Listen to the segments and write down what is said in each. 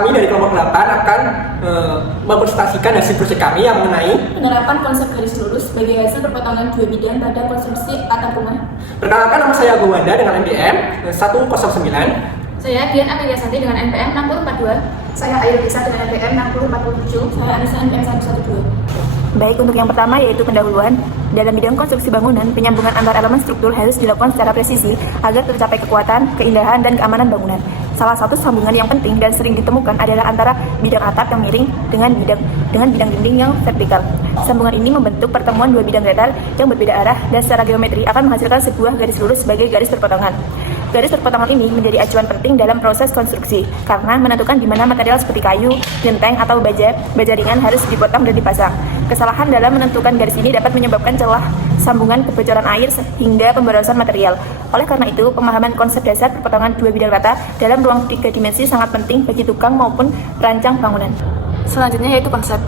kami dari kelompok 8 akan mempresentasikan hasil proyek kami yang mengenai penerapan konsep garis lurus sebagai hasil perpotongan dua bidang pada konstruksi atap rumah. Perkenalkan, nama saya Agung Wanda dengan NPM 109. Saya Dian Amelia Santi dengan NPM 6042. Saya Ayu Lisa dengan NPM 6047. Saya Anissa NPM 112. Baik, untuk yang pertama yaitu pendahuluan. Dalam bidang konstruksi bangunan, penyambungan antar elemen struktur harus dilakukan secara presisi agar tercapai kekuatan, keindahan, dan keamanan bangunan. Salah satu sambungan yang penting dan sering ditemukan adalah antara bidang atap yang miring dengan bidang dinding yang vertikal. Sambungan ini membentuk pertemuan dua bidang datar yang berbeda arah dan secara geometri akan menghasilkan sebuah garis lurus sebagai garis perpotongan. Garis perpotongan ini menjadi acuan penting dalam proses konstruksi karena menentukan di mana material seperti kayu, genteng, atau baja ringan harus dipotong dan dipasang. Kesalahan dalam menentukan garis ini dapat menyebabkan celah sambungan, kebocoran air, hingga pemborosan material. Oleh karena itu, pemahaman konsep dasar perpotongan dua bidang rata dalam ruang tiga dimensi sangat penting bagi tukang maupun perancang bangunan. Selanjutnya yaitu konsep.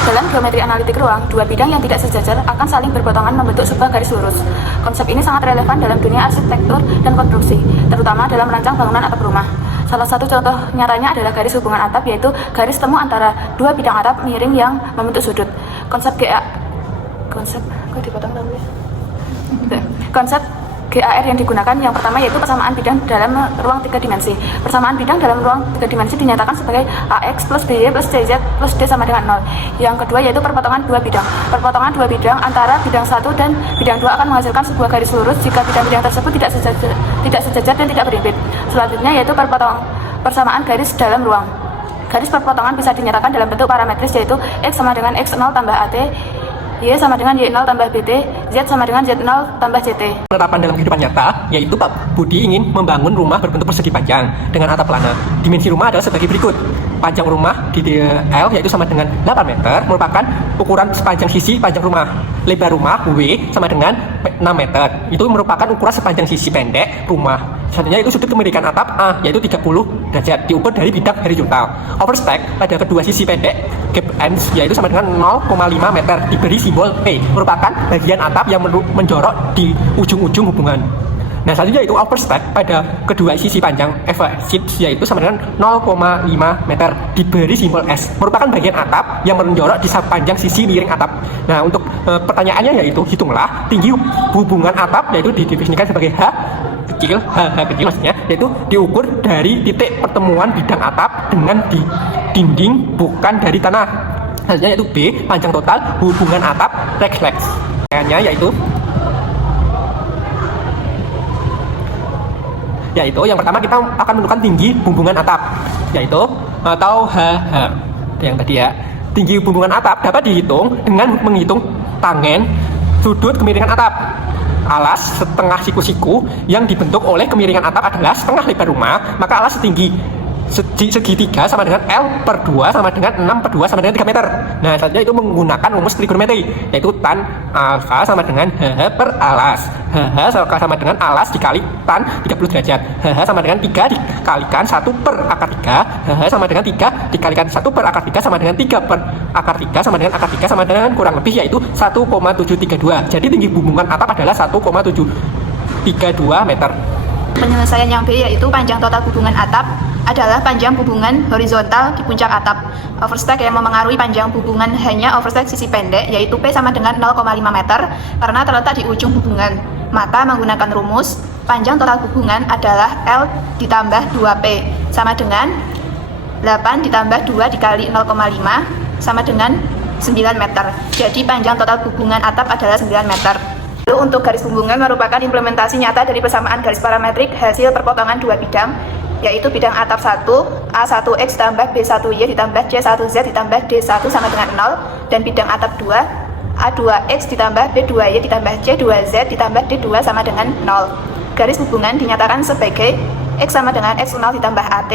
Dalam geometri analitik ruang, dua bidang yang tidak sejajar akan saling berpotongan membentuk sebuah garis lurus. Konsep ini sangat relevan dalam dunia arsitektur dan konstruksi, terutama dalam merancang bangunan atap rumah. Salah satu contoh nyatanya adalah garis hubungan atap, yaitu garis temu antara dua bidang atap miring yang membentuk sudut. Konsep GAR yang digunakan yang pertama yaitu persamaan bidang dalam ruang tiga dimensi. Persamaan bidang dalam ruang tiga dimensi dinyatakan sebagai AX plus BY plus CZ plus D sama dengan 0. Yang kedua yaitu perpotongan dua bidang. Perpotongan dua bidang antara bidang 1 dan bidang 2 akan menghasilkan sebuah garis lurus jika bidang-bidang tersebut tidak sejajar dan tidak berimpit. Selanjutnya yaitu persamaan garis dalam ruang. Garis perpotongan bisa dinyatakan dalam bentuk parametris yaitu X sama dengan X0 tambah AT, Y sama dengan Y0 tambah BT, Z sama dengan Z0 tambah CT. Penerapan dalam kehidupan nyata, yaitu Pak Budi ingin membangun rumah berbentuk persegi panjang dengan atap plana. Dimensi rumah adalah sebagai berikut. Panjang rumah di L yaitu sama dengan 8 meter, merupakan ukuran sepanjang sisi panjang rumah. Lebar rumah W sama dengan 6 meter, itu merupakan ukuran sepanjang sisi pendek rumah. Selanjutnya itu sudut kemirikan atap A, yaitu 30 derajat, diukur dari bidang horizontal. Overstack pada kedua sisi pendek, gap ends, yaitu sama dengan 0,5 meter, diberi simbol P, merupakan bagian atap yang menjorok di ujung-ujung hubungan. Nah, selanjutnya itu overstack pada kedua sisi panjang efasits, yaitu sama dengan 0,5 meter, diberi simbol S, merupakan bagian atap yang menjorok di sepanjang sisi miring atap. Nah, untuk pertanyaannya yaitu hitunglah tinggi hubungan atap, yaitu didefinisikan sebagai H kecil maksudnya, yaitu diukur dari titik pertemuan bidang atap dengan di dinding, bukan dari tanah. Selanjutnya yaitu B, panjang total hubungan atap reflex. Yaitu yang pertama kita akan menentukan tinggi hubungan atap, yaitu atau HH yang tadi ya. Tinggi hubungan atap dapat dihitung dengan menghitung tangen sudut kemiringan atap. Alas setengah siku-siku yang dibentuk oleh kemiringan atap adalah setengah lebar rumah, maka alas setinggi segitiga sama dengan L per 2 sama dengan 6 per 2 sama dengan 3 meter. Nah, selanjutnya itu menggunakan rumus trigonometri, yaitu tan alfa sama dengan HH per alas. HH sama dengan alas dikali tan 30 derajat. HH sama dengan 3 dikalikan 1 per akar 3. HH sama dengan 3 dikalikan 1 per akar 3 sama dengan 3 per akar 3 sama dengan akar 3 sama dengan kurang lebih yaitu 1,732. Jadi tinggi hubungan atap adalah 1,732 meter. Penyelesaian yang B yaitu panjang total hubungan atap adalah panjang hubungan horizontal di puncak atap. Overstack yang memengaruhi panjang hubungan hanya overstack sisi pendek, yaitu P sama dengan 0,5 meter karena terletak di ujung hubungan. Maka menggunakan rumus, panjang total hubungan adalah L ditambah 2P sama dengan 8 ditambah 2 dikali 0,5 sama dengan 9 meter. Jadi panjang total hubungan atap adalah 9 meter. Lalu untuk garis hubungan merupakan implementasi nyata dari persamaan garis parametrik hasil perpotongan dua bidang, yaitu bidang atap 1, A1X ditambah B1Y ditambah C1Z ditambah D1 sama dengan 0, dan bidang atap 2, A2X ditambah B2Y ditambah C2Z ditambah D2 sama dengan 0. Garis hubungan dinyatakan sebagai X sama dengan X0 ditambah AT,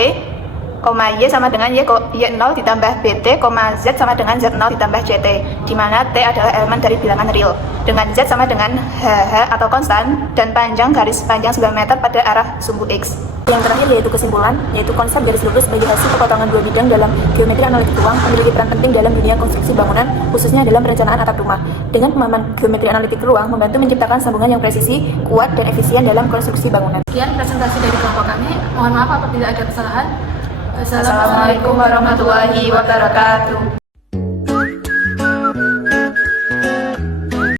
Y sama dengan Y0 ditambah BT, Z sama dengan Z0 ditambah CT, di mana T adalah elemen dari bilangan real, dengan Z sama dengan HH atau konstan, dan panjang garis panjang 9 meter pada arah sumbu X. Yang terakhir yaitu kesimpulan, yaitu konsep garis lurus sebagai hasil perpotongan dua bidang dalam geometri analitik ruang memiliki peran penting dalam dunia konstruksi bangunan, khususnya dalam perencanaan atap rumah. Dengan pemahaman geometri analitik ruang membantu menciptakan sambungan yang presisi, kuat, dan efisien dalam konstruksi bangunan. Sekian presentasi dari kelompok kami. Mohon maaf apabila ada kesalahan. Assalamualaikum warahmatullahi wabarakatuh.